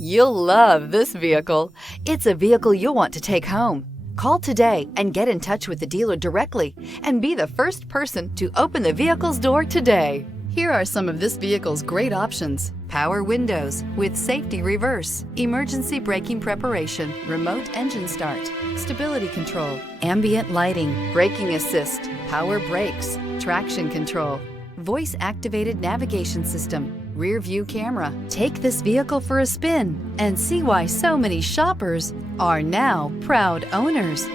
You'll love this vehicle. It's a vehicle you'll want to take home. Call today and get in touch with the dealer directly and be the first person to open the vehicle's door today. Here are some of this vehicle's great options: power windows with safety reverse, emergency braking preparation, remote engine start, stability control, ambient lighting, braking assist, power brakes, traction control, voice activated navigation system, rear view camera. Take this vehicle for a spin and see why so many shoppers are now proud owners.